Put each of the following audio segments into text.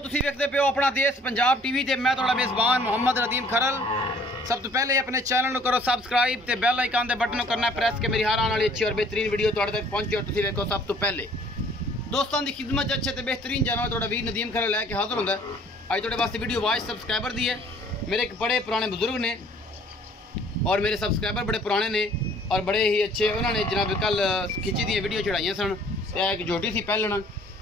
ਤੁਸੀਂ ਵੇਖਦੇ ਪਿਓ ਆਪਣਾ ਦੇਸ਼ ਪੰਜਾਬ ਟੀਵੀ ਤੇ ਮੈਂ ਤੁਹਾਡਾ ਮੇਜ਼ਬਾਨ ਮੁਹੰਮਦ ਰਦੀਮ ਖਰਲ। सब तो पहले अपने चैनल को करो सबसक्राइब ते बेल आइकन दे बटन करना प्रेस के मेरी हर आने वाली अच्छी और बेहतरीन वीडियो तुहाडे तक पहुंचे और तुसीं वेखो सब तो पहले। दोस्तों की खिदमत अच्छे ते बेहतरीन चैनल तुहाडा वीर नदीम खरल लैके हाजिर होंदा है। अज तुहाडे वास्ते वीडियो वाइज सबसक्राइबर दी है। मेरे एक बड़े पुराने बुजुर्ग ने और मेरे सबसक्राइबर बड़े पुराने ने और बड़े ही अच्छे। उन्होंने जनाब कल खिची दी वीडियो चढ़ाइया सन। एक झोटी सी पहलण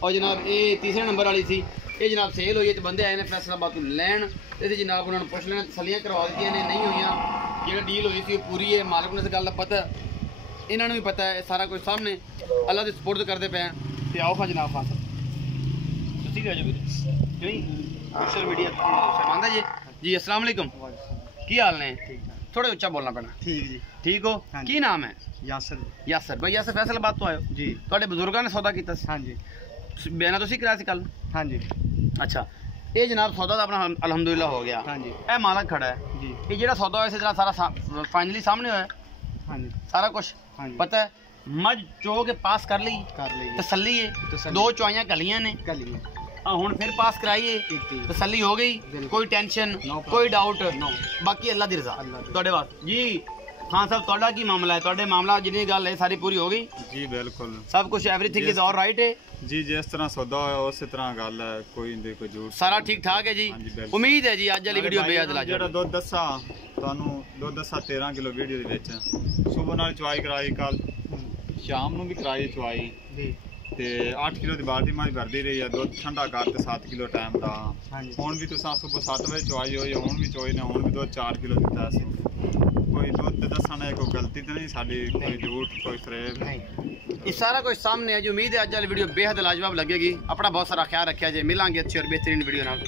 और जनाब ये तीसरे नंबर वाली सी। ये जनाब सेल हुई तो बंदे आए ने फैसलाबाद तो लैन तो जनाब उन्होंने पुछ लेना तसलियां करवा दी ने नहीं हुई। जो डील हुई थी पूरी है। मालिक ने इस गल का पता इन्होंने भी पता है सारा कुछ सामने अल्लाह के सपोर्ट करते पे हैं। आओ खा जनाब खान सोशल मीडिया शर्मांदा जी अस्सलाम वालेकुम की हाल ने? थोड़े उच्चा बोलना पैना। ठीक जी ठीक हो। की नाम है? यासर। यासर भाई यासर फैसलाबाद तो आयो जी। तुहाडे बुजुर्गों ने सौदा किया? हाँ जी बयाना तुसीं कराया सी कल? हाँ जी। अच्छा ये जनाब सौदा तो अपना अलहमदुलिल्लाह हो गया। हाँ जी यह मालक खड़ा है जी। ये जो सौदा होया जरा सारा फाइनली सामने होया? हाँ जी सारा कुछ हाँ जी। पता है मझ चो के पास कर ली तसल्ली है। दो चुआइयां कलियां ने हुण फिर पास कराइए तसल्ली हो गई। कोई टेंशन कोई डाउट बाकी अल्लाह दी रज़ा तुहाडे वास्ते जी। हाँ साहब तुहाडा की मामला है? तुहाडे मामला जिन्नी गल है सारी पूरी हो गई जी? बिल्कुल सब कुछ एवरीथिंग इज ऑल राइट है जी। जिस तरह सौदा होया उस तरह गल है कोई झूठ सारा ठीक ठाक है जी। उम्मीद है जी अज वाली वीडियो बेहद लाजवाब। जेड़ा दुध दसा तुहानू दुध दसा 13 किलो वीडियो दे विच सुबह नाल चवाई कराई कल शाम नू भी कराई चवाई ते 8 किलो दी बाल्टी मझ भरदी रही है। दुध ठंडा कर ते 7 किलो टाइम दा हुण भी तुसां सुबह 7 बजे चवाई होई हुण भी चोई ने हुण भी दुध 4 किलो दिता सी। कोई दुध दसन है कोई गलती तो नहीं साडी कोई झूठ कोई फरेब नहीं। ये सारा कुछ सामने है जी। उम्मीद है अज वाली वीडियो बेहद लाजवाब लगेगी। अपना बहुत सारा ख्याल रखा जे। मिलांगे अच्छी और बेहतरीन वीडियो नाल।